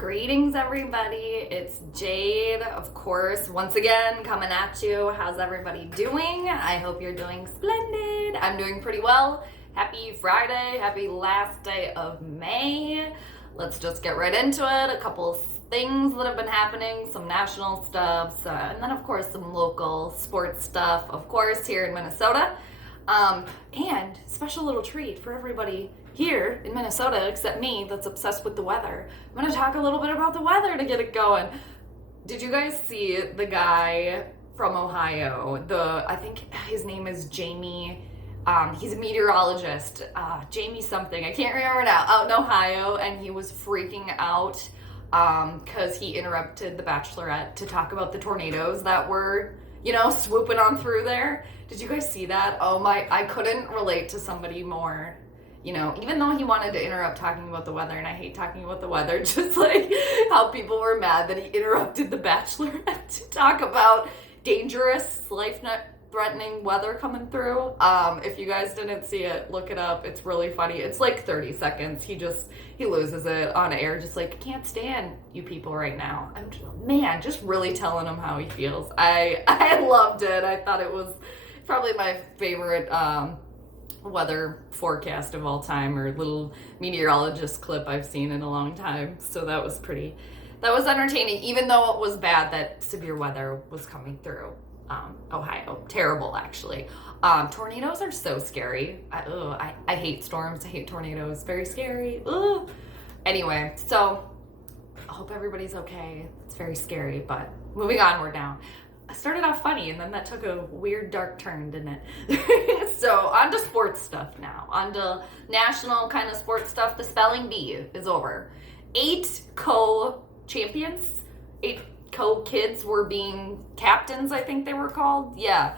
Greetings, everybody. It's Jade, of course, once again coming at you. How's everybody doing? I hope you're doing splendid. I'm doing pretty well. Happy Friday. Happy last day of May. Let's just get right into it. A couple things that have been happening, some national stuff, and then, of course, some local sports stuff, of course, here in Minnesota. And special little treat for everybody here in Minnesota, except me, that's obsessed with the weather. I'm going to talk a little bit about the weather to get it going. Did you guys see the guy from Ohio? I think his name is Jamie. He's a meteorologist. Jamie something. I can't remember now. Out in Ohio, and he was freaking out because he interrupted The Bachelorette to talk about the tornadoes that were, swooping on through there. Did you guys see that? Oh my, I couldn't relate to somebody more. Even though he wanted to interrupt talking about the weather, and I hate talking about the weather, just like how people were mad that he interrupted The Bachelorette to talk about dangerous, life-threatening weather coming through. If you guys didn't see it, look it up. It's really funny. It's like 30 seconds. He loses it on air, just like, can't stand you people right now. Just really telling him how he feels. I loved it. I thought it was probably my favorite weather forecast of all time, or little meteorologist clip I've seen in a long time. So that was entertaining, even though it was bad that severe weather was coming through Ohio. Terrible, actually. Tornadoes are so scary. I hate storms. I hate tornadoes. Very scary. Ugh. Anyway, so I hope everybody's okay. It's very scary, but moving onward now. I started off funny, and then that took a weird dark turn, didn't it? So on to sports stuff now. On to national kind of sports stuff. The spelling bee is over. 8 co-champions, 8 co-kids were being captains, I think they were called. Yeah.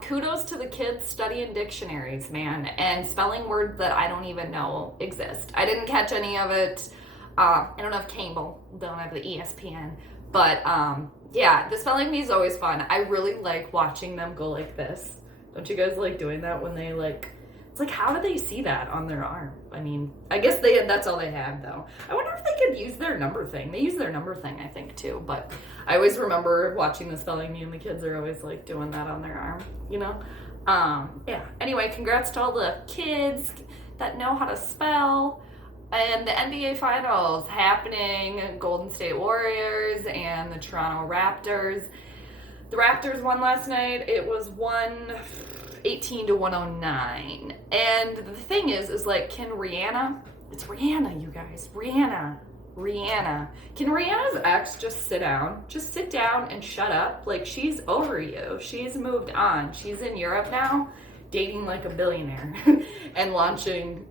Kudos to the kids studying dictionaries, man, and spelling words that I don't even know exist. I didn't catch any of it. I don't have cable, don't have the ESPN. But, yeah, the spelling bee is always fun. I really like watching them go like this. Don't you guys like doing that when they, it's like, how do they see that on their arm? I mean, I guess that's all they have, though. I wonder if they could use their number thing. They use their number thing, I think, too. But I always remember watching the spelling bee, and the kids are always, doing that on their arm, Yeah. Anyway, congrats to all the kids that know how to spell. And the NBA Finals happening, Golden State Warriors and the Toronto Raptors. The Raptors won last night. It was 118 to 109. And the thing is can Rihanna, it's Rihanna, you guys, Rihanna. Can Rihanna's ex just sit down? Just sit down and shut up? She's over you. She's moved on. She's in Europe now, dating like a billionaire and launching,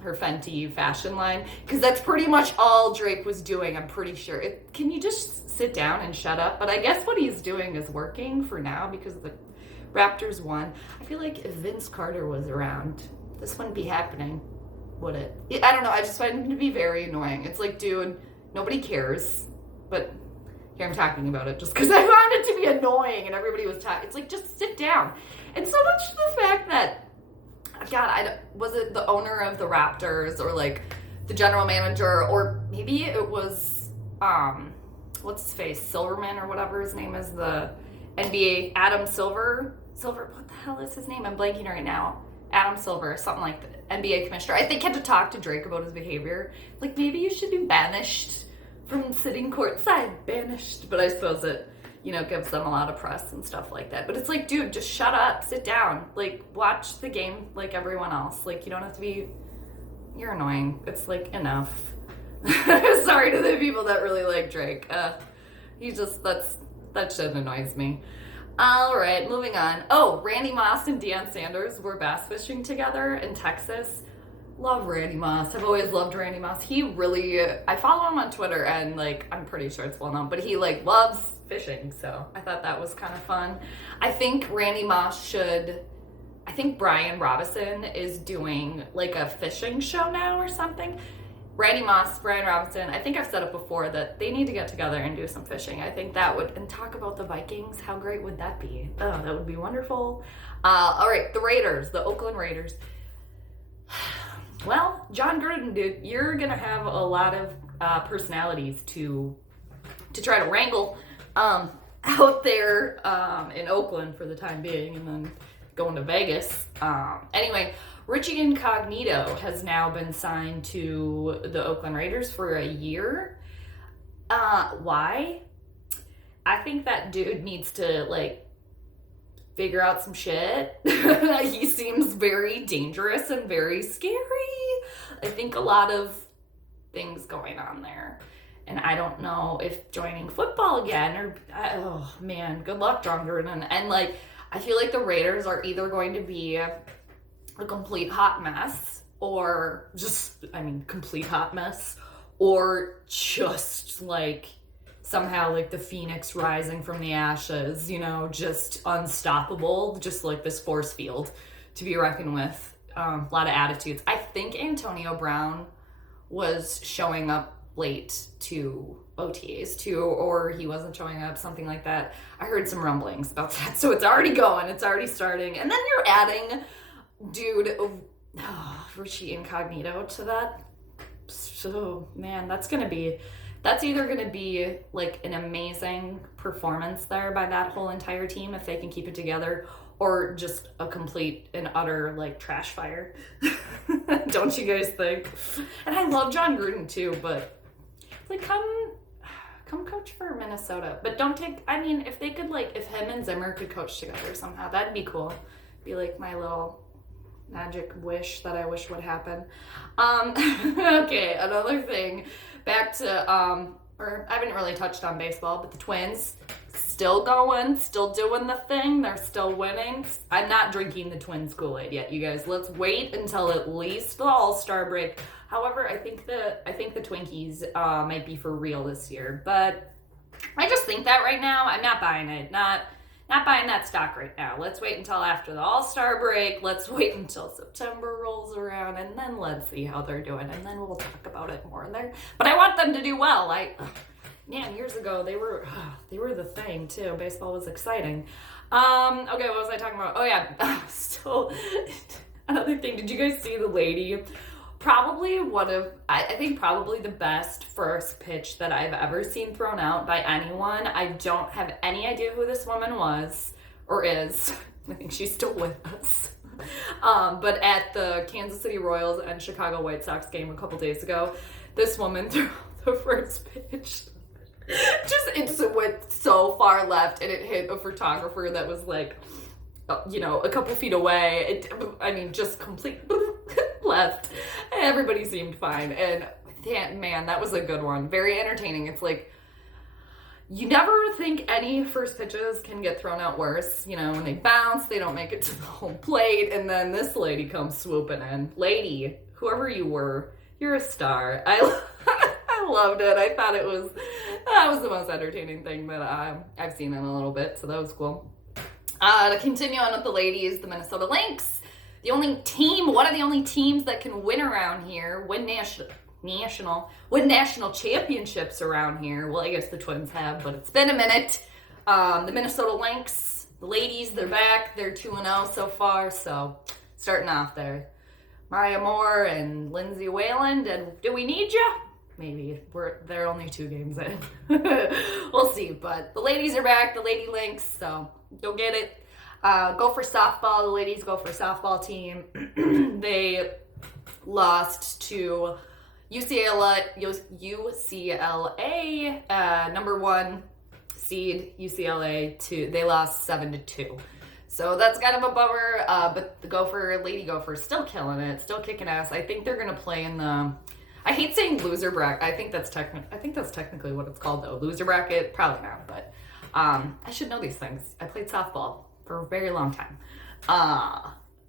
her Fenty fashion line, because that's pretty much all Drake was doing, I'm pretty sure. Can you just sit down and shut up? But I guess what he's doing is working for now, because the Raptors won. I feel like if Vince Carter was around, this wouldn't be happening, would it? I don't know, I just find him to be very annoying. It's like, dude, nobody cares, but here I'm talking about it just because I found it to be annoying, and everybody was talking. It's like, just sit down. And so much the fact that, God, was it the owner of the Raptors, or the general manager, or maybe it was, what's his face, Silverman, or whatever his name is, the NBA, Adam Silver, what the hell is his name? I'm blanking right now. Adam Silver, something like the NBA commissioner. I think he had to talk to Drake about his behavior. Maybe you should be banished from sitting courtside. Banished. But I suppose it, gives them a lot of press and stuff like that. But it's dude, just shut up, sit down. Watch the game like everyone else. You don't have to be, you're annoying. It's enough. Sorry to the people that really like Drake. That shit annoys me. All right, moving on. Oh, Randy Moss and Deion Sanders were bass fishing together in Texas. Love Randy Moss. I've always loved Randy Moss. He really, I follow him on Twitter, and I'm pretty sure it's well known, but he loves fishing, so I thought that was kind of fun. I think Randy Moss I think Brian Robinson is doing a fishing show now or something. Randy Moss, Brian Robinson, I think I've said it before that they need to get together and do some fishing. I think that would, and talk about the Vikings. How great would that be? Oh, that would be wonderful. All right, the Raiders, the Oakland Raiders. Well, John Gruden, dude, you're gonna have a lot of personalities to try to wrangle out there in Oakland for the time being, and then going to Vegas. Anyway, Richie Incognito has now been signed to the Oakland Raiders for a year. Why? I think that dude needs to, like, figure out some shit. He seems very dangerous and very scary. I think a lot of things going on there. And I don't know if joining football again or, oh man, good luck, John Gruden. And like, I feel like the Raiders are either going to be a complete hot mess or just, I mean, complete hot mess, or just like somehow like the phoenix rising from the ashes, you know, just unstoppable, just like this force field to be reckoned with. A lot of attitudes. I think Antonio Brown was showing up late to OTAs too, or he wasn't showing up, something like that. I heard some rumblings about that. So it's already going, it's already starting. And then you're adding, dude, Richie Incognito to that. So man, that's either gonna be like an amazing performance there by that whole entire team if they can keep it together, or just a complete and utter like trash fire. Don't you guys think? And I love John Gruden too, but like come coach for Minnesota. But don't take, I mean, if they could, like, if him and Zimmer could coach together somehow, that'd be cool. Be like my little magic wish that I wish would happen. Okay, another thing. Back to, or I haven't really touched on baseball, but the Twins, still going, still doing the thing. They're still winning. I'm not drinking the Twins Kool-Aid yet, you guys. Let's wait until at least the All-Star break. However, I think the Twinkies might be for real this year, but I just think that right now. I'm not buying it. Not buying that stock right now. Let's wait until after the All-Star break. Let's wait until September rolls around, and then let's see how they're doing, and then we'll talk about it more there. But I want them to do well. Man, years ago they were the thing too. Baseball was exciting. Okay, what was I talking about? Oh yeah, so another thing. Did you guys see the lady? Probably I think probably the best first pitch that I've ever seen thrown out by anyone. I don't have any idea who this woman was or is. I think she's still with us. But at the Kansas City Royals and Chicago White Sox game a couple days ago, this woman threw the first pitch. It went so far left and it hit a photographer that was like, a couple feet away. Just complete left. Everybody seemed fine. And man, that was a good one. Very entertaining. It's like, you never think any first pitches can get thrown out worse. When they bounce, they don't make it to the home plate. And then this lady comes swooping in. Lady, whoever you were, you're a star. I loved it. I thought that was the most entertaining thing that I've seen in a little bit. So that was cool. To continue on with the ladies, the Minnesota Lynx. One of the only teams that can win around here, win national championships around here. Well, I guess the Twins have, but it's been a minute. The Minnesota Lynx, the ladies, they're back. They're 2-0 so far, so starting off there. Maya Moore and Lindsay Wayland, and do we need you? Maybe. They're only 2 games in. We'll see, but the ladies are back, the Lady Lynx, so go get it. Gopher softball, the ladies Gopher softball team. They lost to UCLA, number 1 seed UCLA. They lost 7-2. So that's kind of a bummer. But the Lady Gophers, still killing it, still kicking ass. I think they're gonna play in the. I hate saying loser bracket. I think that's technically what it's called though. Loser bracket, probably not, but I should know these things. I played softball for a very long time.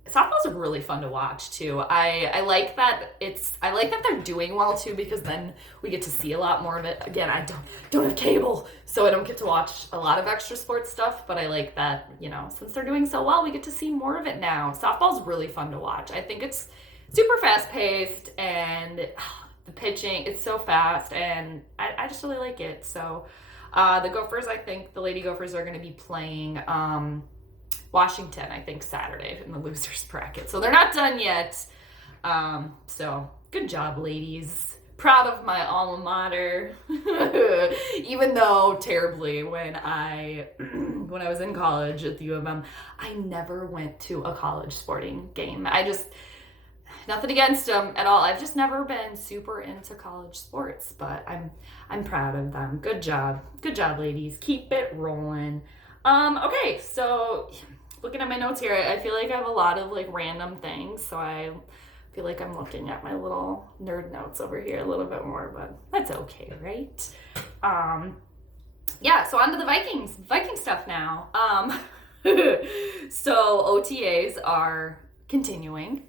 Softball's really fun to watch too. I like that they're doing well too, because then we get to see a lot more of it. Again, I don't have cable, so I don't get to watch a lot of extra sports stuff, but I like that, since they're doing so well, we get to see more of it now. Softball's really fun to watch. I think it's super fast paced, and the pitching, it's so fast, and I just really like it. So the Gophers, I think the Lady Gophers are going to be playing Washington, I think, Saturday in the losers bracket. So they're not done yet. So good job, ladies. Proud of my alma mater. Even though terribly when I was in college at the U of M, I never went to a college sporting game. Nothing against them at all. I've just never been super into college sports, but I'm proud of them. Good job, ladies. Keep it rolling. Okay, so looking at my notes here, I feel like I have a lot of like random things, so I feel like I'm looking at my little nerd notes over here a little bit more, but that's okay, right? Yeah, so on to the Viking stuff now. So OTAs are continuing.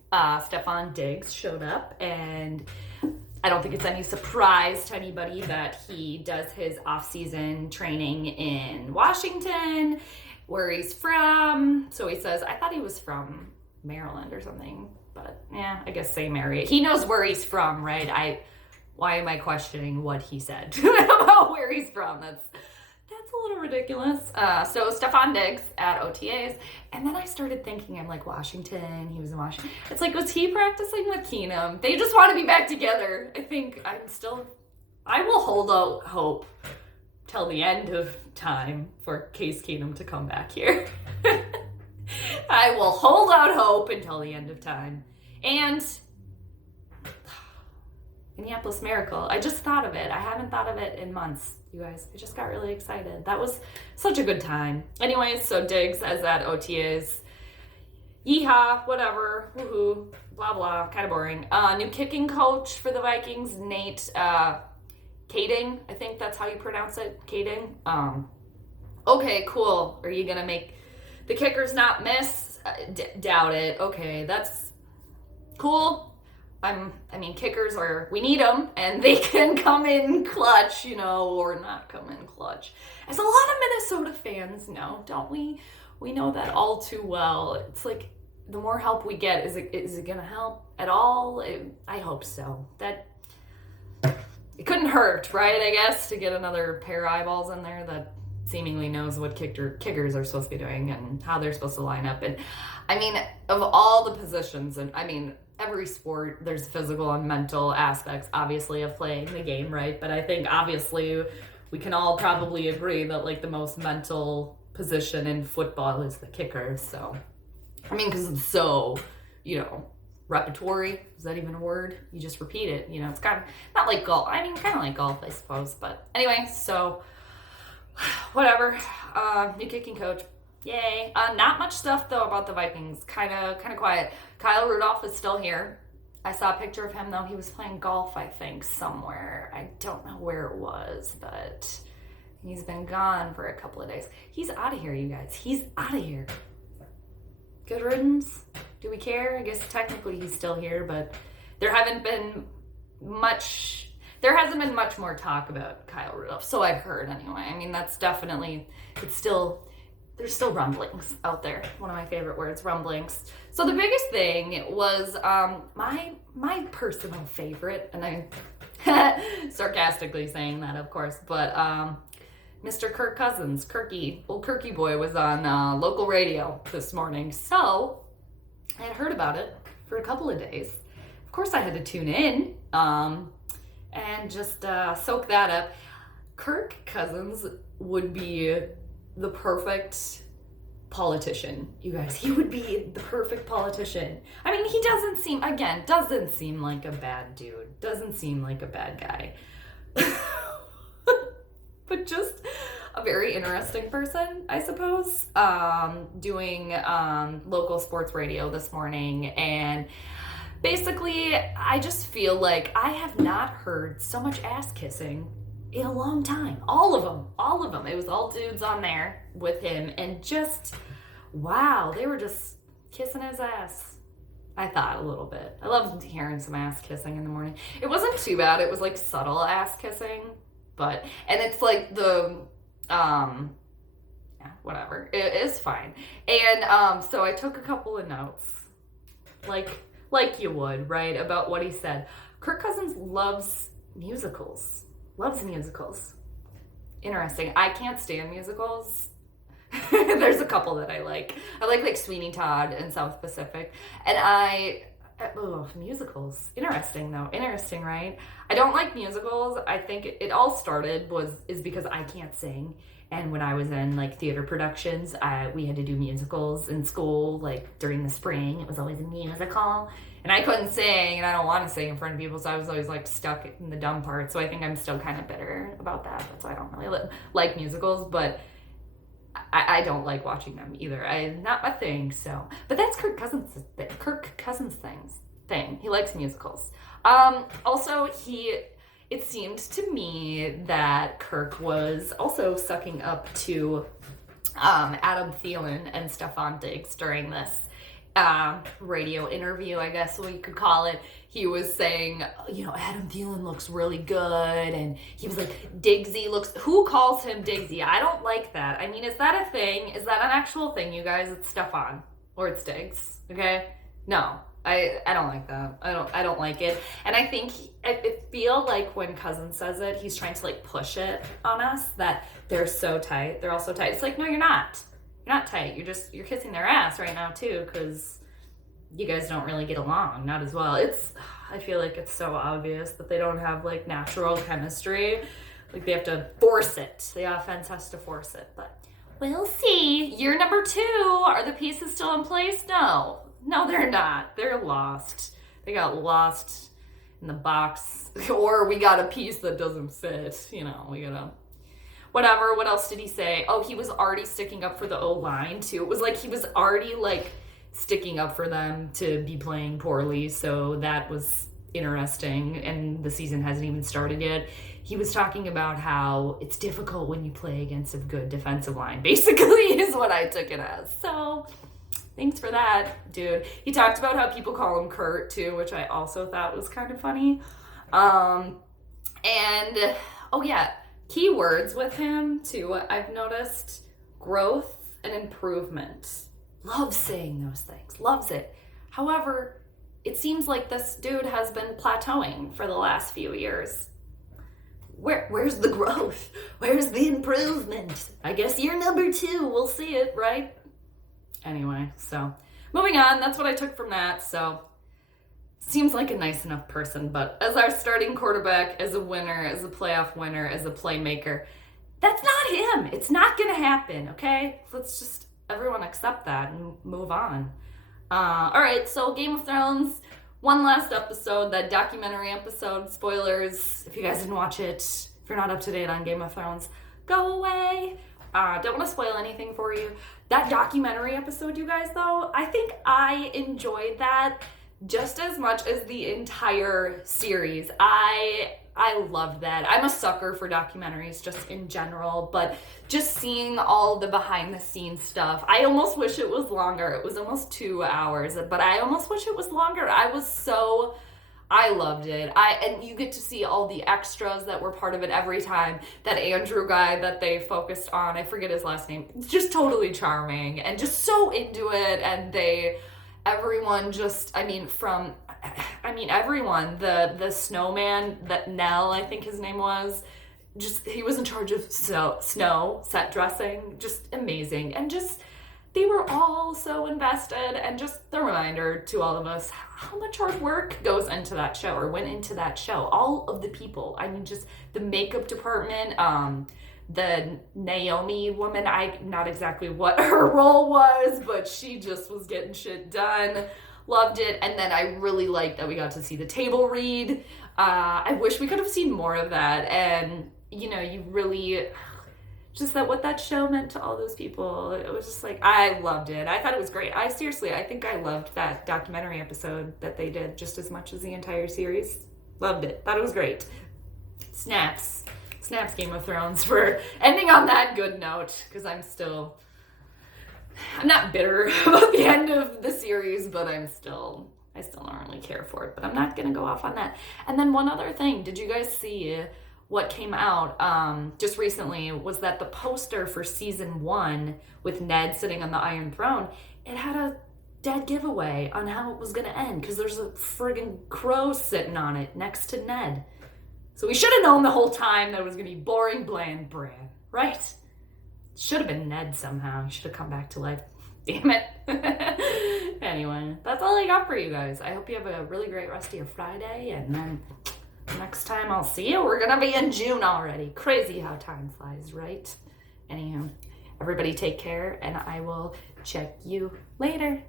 Stefan Diggs showed up, and I don't think it's any surprise to anybody that he does his off-season training in Washington, where he's from. So he says, I thought he was from Maryland or something, but yeah, I guess same area. He knows where he's from, right? Why am I questioning what he said about where he's from? That's a little ridiculous. So Stefan Diggs at OTAs, and then I started thinking, I'm like, Washington, he was in Washington. It's like, was he practicing with Keenum? They just want to be back together. I will hold out hope till the end of time for Case Keenum to come back here. I will hold out hope until the end of time. And Minneapolis Miracle, I just thought of it. I haven't thought of it in months, you guys. I just got really excited. That was such a good time. Anyways, so Diggs as at OTAs. Yeehaw, whatever, woohoo, blah, blah, kind of boring. New kicking coach for the Vikings, Nate Kading. I think that's how you pronounce it, Kading. Okay, cool. Are you going to make the kickers not miss? Doubt it. Okay, that's cool. Kickers we need them, and they can come in clutch, or not come in clutch. As a lot of Minnesota fans know, don't we? We know that all too well. It's like, the more help we get, is it going to help at all? I hope so. It couldn't hurt, right, I guess, to get another pair of eyeballs in there that seemingly knows what kickers are supposed to be doing and how they're supposed to line up. And, of all the positions, and, every sport, there's physical and mental aspects, obviously, of playing the game, right? But I think, obviously, we can all probably agree that, like, the most mental position in football is the kicker. So, because it's so, repertory. Is that even a word? You just repeat it. It's kind of, not like golf. Kind of like golf, I suppose. But anyway, so, whatever. New kicking coach. Yay. Not much stuff, though, about the Vikings. Kind of quiet. Kyle Rudolph is still here. I saw a picture of him, though. He was playing golf, I think, somewhere. I don't know where it was, but he's been gone for a couple of days. He's out of here, you guys. He's out of here. Good riddance. Do we care? I guess technically he's still here, but there hasn't been much more talk about Kyle Rudolph. So I've heard, anyway. That's definitely, there's still rumblings out there. One of my favorite words, rumblings. So the biggest thing was my personal favorite, and I'm sarcastically saying that, of course, but Mr. Kirk Cousins, Kirky, old Kirky boy, was on local radio this morning. So I had heard about it for a couple of days. Of course, I had to tune in and just soak that up. Kirk Cousins would be the perfect politician, you guys. He would be the perfect politician. He doesn't seem like a bad dude. Doesn't seem like a bad guy. But just a very interesting person, I suppose. Doing local sports radio this morning, and basically, I just feel like I have not heard so much ass kissing in a long time. All of them. It was all dudes on there with him, and just, wow, they were just kissing his ass. I thought a little bit. I loved hearing some ass kissing in the morning. It wasn't too bad. It was like subtle ass kissing, and it's like the, whatever. It is fine. And so I took a couple of notes, like you would, right, about what he said. Kirk Cousins loves musicals. Interesting. I can't stand musicals. There's a couple that I like. I like Sweeney Todd and South Pacific. And musicals. Interesting, though. Interesting, right? I don't like musicals. I think it all started is because I can't sing. And when I was in, like, theater productions, we had to do musicals in school, like, during the spring. It was always a musical. And I couldn't sing, and I don't want to sing in front of people, so I was always, like, stuck in the dumb part. So I think I'm still kind of bitter about that. That's why I don't really like musicals, but I don't like watching them either. Not my thing, so. But that's Kirk Cousins' thing. He likes musicals. Also, it seemed to me that Kirk was also sucking up to Adam Thielen and Stefan Diggs during this radio interview, I guess we could call it. He was saying, Adam Thielen looks really good, and he was like, Diggsy looks... Who calls him Diggsy? I don't like that. I mean, is that a thing? Is that an actual thing, you guys? It's Stefan. Or it's Diggs, okay? No. I don't like that. I don't like it. And I think I feel like when Cousins says it, he's trying to, like, push it on us that they're so tight. They're all so tight. It's like, no, you're not. You're not tight. You're kissing their ass right now, too, because you guys don't really get along. Not as well. I feel like it's so obvious that they don't have, like, natural chemistry. Like, they have to force it. The offense has to force it. But we'll see. Year number 2. Are the pieces still in place? No, they're not. They're lost. They got lost in the box. Or we got a piece that doesn't fit. We gotta... Whatever. What else did he say? Oh, he was already sticking up for the O-line, too. It was like he was already, like, sticking up for them to be playing poorly. So that was interesting. And the season hasn't even started yet. He was talking about how it's difficult when you play against a good defensive line, basically, is what I took it as. So... thanks for that, dude. He talked about how people call him Kurt, too, which I also thought was kind of funny. Keywords with him, too, I've noticed. Growth and improvement. Loves saying those things. Loves it. However, it seems like this dude has been plateauing for the last few years. Where's the growth? Where's the improvement? I guess you're number 2. We'll see it, right? Anyway, so moving on. That's what I took from that. So seems like a nice enough person, but as our starting quarterback, as a winner, as a playoff winner, as a playmaker, that's not him. It's not going to happen, okay? Let's just everyone accept that and move on. All right, so Game of Thrones, one last episode, that documentary episode. Spoilers, if you guys didn't watch it, if you're not up to date on Game of Thrones, go away. Don't want to spoil anything for you. That documentary episode, you guys, though, I think I enjoyed that just as much as the entire series. I loved that. I'm a sucker for documentaries just in general, but just seeing all the behind the scenes stuff, I almost wish it was longer. It was almost 2 hours, but I almost wish it was longer. I loved it. And you get to see all the extras that were part of it every time. That Andrew guy that they focused on, I forget his last name, just totally charming and just so into it. And everyone, the snowman, that Nell, I think his name was, he was in charge of snow set dressing, just amazing. And just, they were all so invested, and just the reminder to all of us how much hard work goes into that show, or went into that show. All of the people, just the makeup department, the Naomi woman, not exactly what her role was, but she just was getting shit done. Loved it. And then I really liked that we got to see the table read. I wish we could have seen more of that. And, you really... just that what that show meant to all those people. It was just like, I loved it. I thought it was great. I think I loved that documentary episode that they did just as much as the entire series. Loved it. Thought it was great. Snaps Game of Thrones for ending on that good note, because I'm not bitter about the end of the series, but I still don't really care for it, but I'm not going to go off on that. And then one other thing, did you guys see what came out just recently was that the poster for season 1 with Ned sitting on the Iron Throne, it had a dead giveaway on how it was going to end, because there's a friggin' crow sitting on it next to Ned. So we should have known the whole time that it was going to be boring, bland Bran, right? Should have been Ned somehow. He should have come back to life. Damn it. Anyway, that's all I got for you guys. I hope you have a really great rest of your Friday, and then next time I'll see you, we're gonna be in June already. Crazy how time flies, right? Anyhow, everybody take care, and I will check you later.